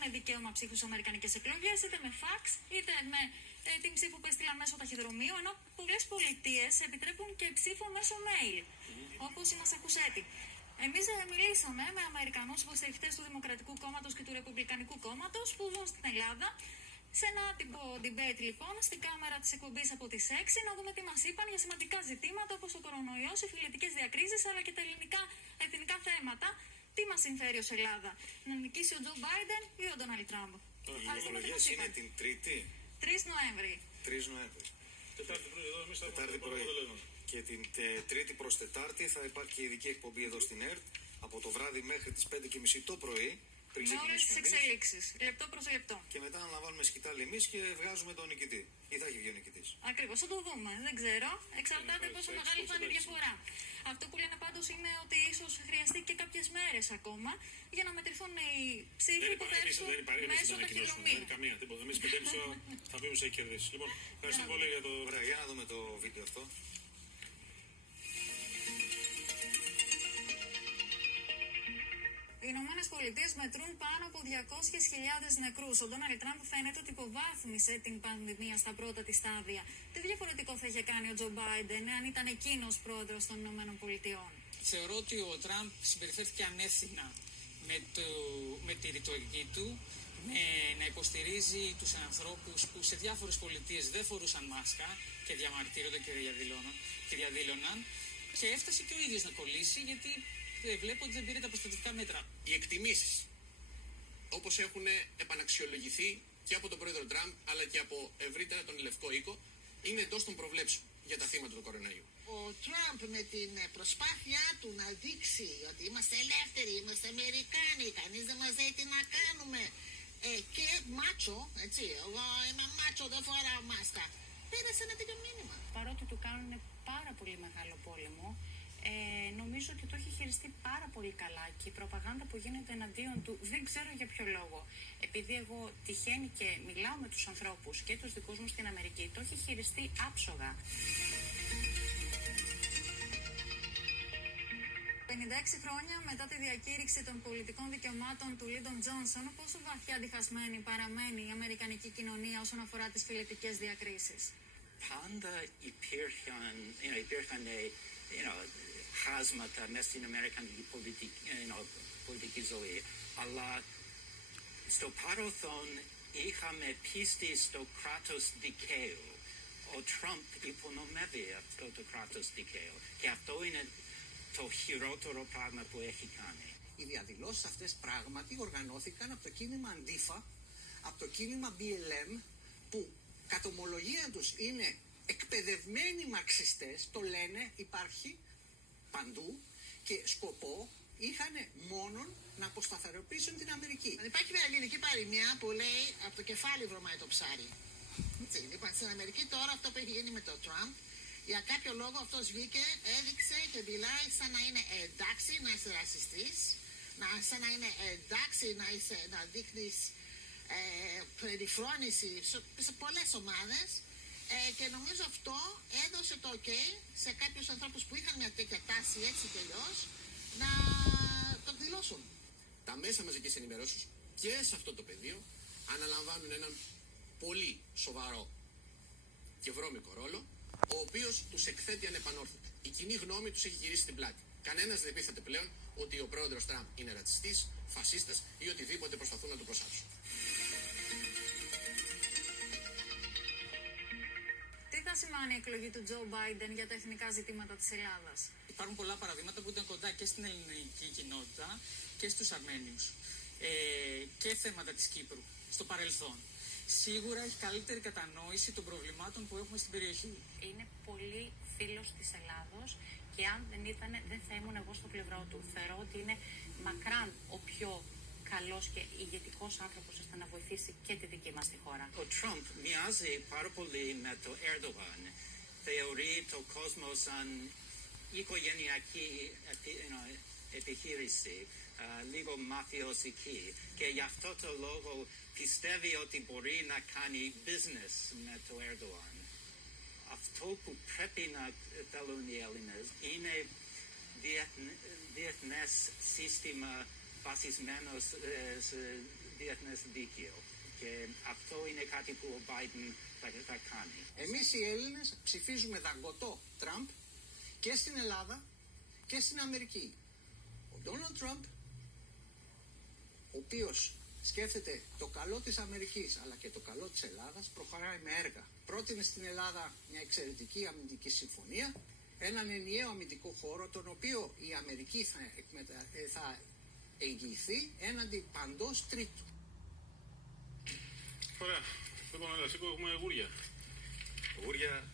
έχουν δικαίωμα ψήφου στις αμερικανικές εκλογές, είτε με φαξ, είτε με την ψήφο που έστειλαν μέσω ταχυδρομείου, ενώ πολλές πολιτείες επιτρέπουν και ψήφο μέσω mail, όπως η Μασαχουσέτη. Εμείς μιλήσαμε με Αμερικανούς υποστηρικτές του Δημοκρατικού Κόμματος και του Ρεπουμπλικανικού Κόμματος που ζουν στην Ελλάδα. Σε ένα άτυπο debate λοιπόν, στην κάμερα της εκπομπής από τις 6, να δούμε τι μας είπαν για σημαντικά ζητήματα όπως ο κορονοϊός, οι φιλετικές διακρίσεις αλλά και τα εθνικά θέματα. Τι μας συμφέρει ως Ελλάδα, να νικήσει ο Τζο Μπάιντεν ή ο Ντόναλντ Τραμπ? Οι ομολογίες είναι την Τρίτη. 3 Νοέμβρη. 3 Νοέμβρη. Τετάρτη πρωί εδώ, εμείς θα Τετάρτη πρωί. Και την Τρίτη προς Τετάρτη θα υπάρχει και ειδική εκπομπή εδώ στην ΕΡΤ από το βράδυ μέχρι τις 5:30 το πρωί. Με όλες τις εξελίξεις, λεπτό προς λεπτό. Και μετά αναλαμβάνουμε σκητάλη εμείς και βγάζουμε τον νικητή. Ή θα έχει βγει ο νικητής. Ακριβώς, θα το δούμε. Δεν ξέρω. Εξαρτάται πόσο μεγάλη θα είναι η διαφορά. Αυτό που λένε πάντως είναι ότι ίσως χρειαστεί και κάποιες μέρες ακόμα για να μετρηθούν οι ψήφοι που θα έρθουν μέσω ταχυδρομείου. Καμία, τίποτα. Εμείς 5,5 θα πούμε σε έχει κερδίσει. Λοιπόν, ευχαριστώ πολύ για το. Ωραία, για να δούμε το βίντεο αυτό. Οι Ηνωμένες Πολιτείες μετρούν πάνω από 200.000 νεκρούς. Ο Ντόναλντ Τραμπ φαίνεται ότι υποβάθμισε την πανδημία στα πρώτα της στάδια. Τι διαφορετικό θα είχε κάνει ο Τζο Μπάιντεν αν ήταν εκείνος πρόεδρος των Ηνωμένων Πολιτειών? Θεωρώ ότι ο Τραμπ συμπεριφέρθηκε ανεύθυνα με τη ρητορική του, να υποστηρίζει τους ανθρώπους που σε διάφορες πολιτείες δεν φορούσαν μάσκα και διαμαρτύρονται και διαδήλωναν, και έφτασε και ο ίδιος να κολλήσει γιατί βλέπω ότι δεν πήρε τα προστατευτικά μέτρα. Οι εκτιμήσεις, όπως έχουν επαναξιολογηθεί και από τον πρόεδρο Τραμπ αλλά και από ευρύτερα τον Λευκό Οίκο, είναι εντός των προβλέψεων για τα θύματα του κορονοϊού. Ο Τραμπ με την προσπάθειά του να δείξει ότι είμαστε ελεύθεροι, είμαστε Αμερικάνοι, κανείς δεν μας λέει τι να κάνουμε, και μάτσο, έτσι, εγώ είμαι μάτσο, δεν φοράω μάσκα, πέρασε ένα τέτοιο μήνυμα. Παρότι του κάνουν πάρα πολύ μεγάλο πόλεμο, νομίζω ότι το έχει χειριστεί πάρα πολύ καλά και η προπαγάνδα που γίνεται εναντίον του δεν ξέρω για ποιο λόγο. Επειδή εγώ τυχαίνει και μιλάω με τους ανθρώπους και τους δικούς μου στην Αμερική, το έχει χειριστεί άψογα. 56 χρόνια μετά τη διακήρυξη των πολιτικών δικαιωμάτων του Λίντον Τζόνσον, πόσο βαθιά διχασμένη παραμένει η αμερικανική κοινωνία όσον αφορά τις φιλετικές διακρίσεις? Πάντα υπήρχαν χάσματα μέσα στην αμερικανική πολιτική ζωή, αλλά στο παρελθόν είχαμε πίστη στο κράτος δικαίου. Ο Τραμπ υπονομεύει αυτό το κράτος δικαίου και αυτό είναι το χειρότερο πράγμα που έχει κάνει. Οι διαδηλώσεις αυτές πράγματι οργανώθηκαν από το κίνημα Αντίφα, από το κίνημα BLM, που κατ' ομολογία τους είναι εκπαιδευμένοι μαρξιστές, το λένε, υπάρχει παντού, και σκοπό είχαν μόνον να αποσταθεροποιήσουν την Αμερική. Υπάρχει μια ελληνική παροιμία που λέει από το κεφάλι βρωμάει το ψάρι. Λοιπόν, στην Αμερική τώρα αυτό που έχει γίνει με τον Τραμπ, για κάποιο λόγο αυτός βγήκε, έδειξε και μιλάει σαν να είναι εντάξει να είσαι ρατσιστής, σαν να είναι εντάξει να δείχνεις περιφρόνηση σε πολλές ομάδες, και νομίζω αυτό έδωσε το ok σε κάποιους ανθρώπους που είχαν μια τέτοια τάση έτσι και αλλιώς να το δηλώσουν. Τα μέσα μαζικής ενημερώσεως και σε αυτό το πεδίο αναλαμβάνουν έναν πολύ σοβαρό και βρώμικο ρόλο, ο οποίος τους εκθέτει ανεπανόρθωτα. Η κοινή γνώμη τους έχει γυρίσει την πλάτη. Κανένας δεν πείθεται πλέον ότι ο πρόεδρος Τραμπ είναι ρατσιστής, φασίστας ή οτιδήποτε προσπαθούν να του προσάψουν. Τι θα σημαίνει η εκλογή του Τζο Μπάιντεν για τα εθνικά ζητήματα της Ελλάδας? Υπάρχουν πολλά παραδείγματα που ήταν κοντά και στην ελληνική κοινότητα και στους Αρμένιους, και θέματα της Κύπρου στο παρελθόν. Σίγουρα έχει καλύτερη κατανόηση των προβλημάτων που έχουμε στην περιοχή. Είναι πολύ φίλος της Ελλάδος και αν δεν ήταν, δεν θα ήμουν εγώ στο πλευρό του. Θεωρώ ότι είναι μακράν ο πιο καλός και ηγετικός άνθρωπος ώστε να βοηθήσει και τη δική μας τη χώρα. Ο Τραμπ μοιάζει πάρα πολύ με το Ερντογάν. Θεωρεί το κόσμο σαν οικογενειακή επιχείρηση, λίγο μαφιόζικη, και γι' αυτό το λόγο πιστεύει ότι μπορεί να κάνει business με το Ερντογάν. Αυτό που πρέπει να θέλουν οι Έλληνες είναι διεθνές σύστημα βασισμένο διεθνές δίκαιο. Και αυτό είναι κάτι που ο Biden θα κάνει. Εμείς οι Έλληνες ψηφίζουμε δαγκωτό Τραμπ και στην Ελλάδα και στην Αμερική. Ο Ντόναλντ Τραμπ, ο οποίος σκέφτεται το καλό της Αμερικής αλλά και το καλό της Ελλάδας, προχωράει με έργα. Πρότεινε στην Ελλάδα μια εξαιρετική αμυντική συμφωνία, έναν ενιαίο αμυντικό χώρο, τον οποίο η Αμερική θα εγγυηθεί έναντι παντός τρίτου. Ωραία. Λοιπόν, έλα, σήκω, έχουμε γούρια. Γούρια